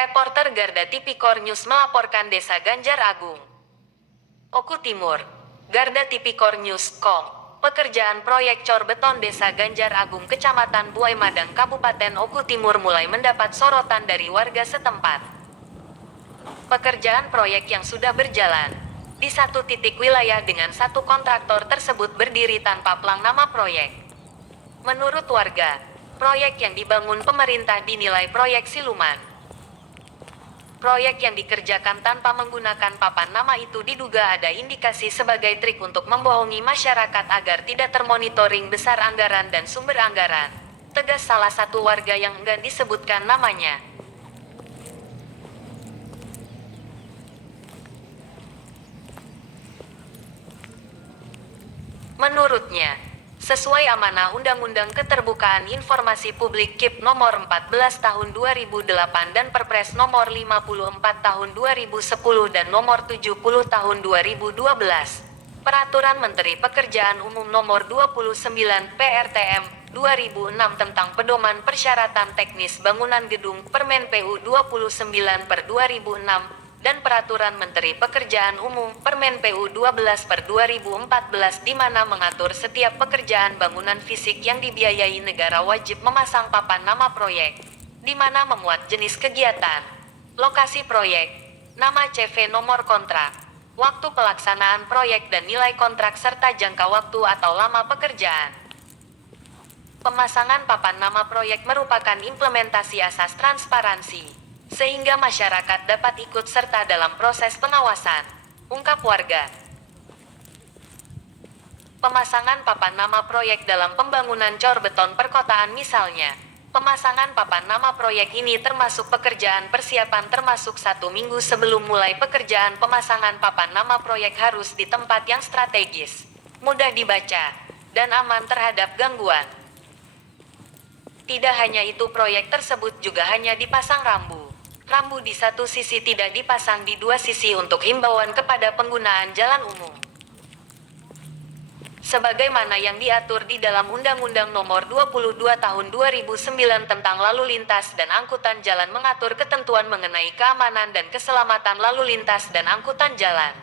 Reporter Garda Tipikor News melaporkan Desa Ganjar Agung, Oku Timur. Garda Tipikor News, pekerjaan proyek cor beton Desa Ganjar Agung Kecamatan Buai Madang Kabupaten Oku Timur mulai mendapat sorotan dari warga setempat. Pekerjaan proyek yang sudah berjalan di satu titik wilayah dengan satu kontraktor tersebut berdiri tanpa plang nama proyek. Menurut warga, proyek yang dibangun pemerintah dinilai proyek siluman. Proyek yang dikerjakan tanpa menggunakan papan nama itu diduga ada indikasi sebagai trik untuk membohongi masyarakat agar tidak termonitoring besar anggaran dan sumber anggaran. Tegas salah satu warga yang enggan disebutkan namanya. Menurutnya, sesuai amanah Undang-Undang Keterbukaan Informasi Publik KIP Nomor 14 Tahun 2008 dan Perpres Nomor 54 Tahun 2010 dan Nomor 70 Tahun 2012, Peraturan Menteri Pekerjaan Umum Nomor 29 PRTM 2006 tentang pedoman persyaratan teknis bangunan gedung Permen PU 29/2006 dan Peraturan Menteri Pekerjaan Umum Permen PU 12/2014 di mana mengatur setiap pekerjaan bangunan fisik yang dibiayai negara wajib memasang papan nama proyek, di mana memuat jenis kegiatan, lokasi proyek, nama CV nomor kontrak, waktu pelaksanaan proyek dan nilai kontrak serta jangka waktu atau lama pekerjaan. Pemasangan papan nama proyek merupakan implementasi asas transparansi, sehingga masyarakat dapat ikut serta dalam proses pengawasan, ungkap warga. Pemasangan papan nama proyek dalam pembangunan cor beton perkotaan misalnya, pemasangan papan nama proyek ini termasuk pekerjaan persiapan termasuk 1 minggu sebelum mulai pekerjaan. Pemasangan papan nama proyek harus di tempat yang strategis, mudah dibaca, dan aman terhadap gangguan. Tidak hanya itu, proyek tersebut juga hanya dipasang rambu. Rambu di satu sisi, tidak dipasang di dua sisi untuk himbauan kepada penggunaan jalan umum. Sebagaimana yang diatur di dalam Undang-Undang Nomor 22 Tahun 2009 tentang Lalu Lintas dan Angkutan Jalan mengatur ketentuan mengenai keamanan dan keselamatan lalu lintas dan angkutan jalan.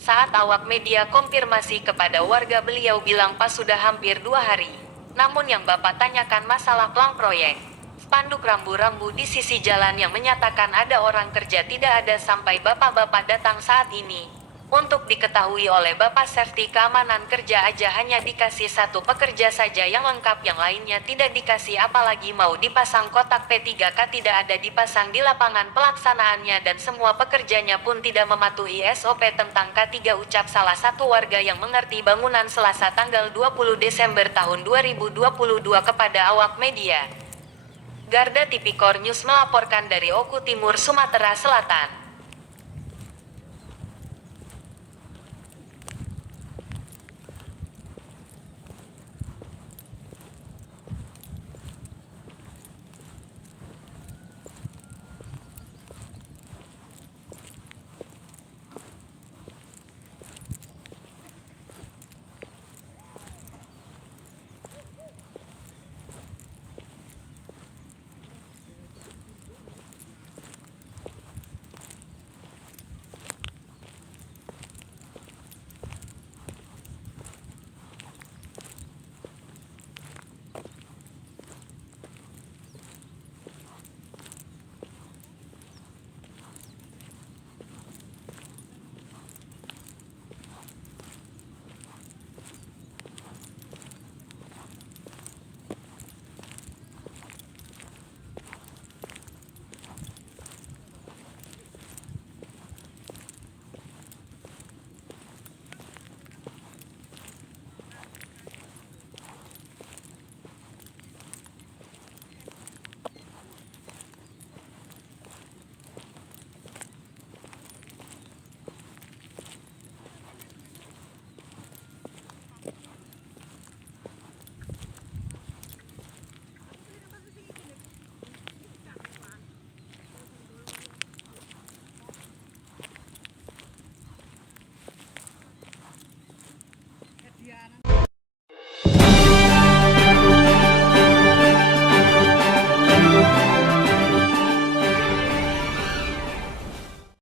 Saat awak media konfirmasi kepada warga, beliau bilang pas sudah hampir 2 hari. Namun yang Bapak tanyakan masalah plang proyek, spanduk rambu-rambu di sisi jalan yang menyatakan ada orang kerja tidak ada sampai Bapak-Bapak datang saat ini. Untuk diketahui oleh Bapak, safety keamanan kerja aja hanya dikasih 1 pekerja saja yang lengkap, yang lainnya tidak dikasih, apalagi mau dipasang kotak P3K tidak ada dipasang di lapangan pelaksanaannya dan semua pekerjanya pun tidak mematuhi SOP tentang K3, ucap salah satu warga yang mengerti bangunan Selasa tanggal 20 Desember tahun 2022 kepada awak media. Garda Tipikor News melaporkan dari Oku Timur, Sumatera Selatan.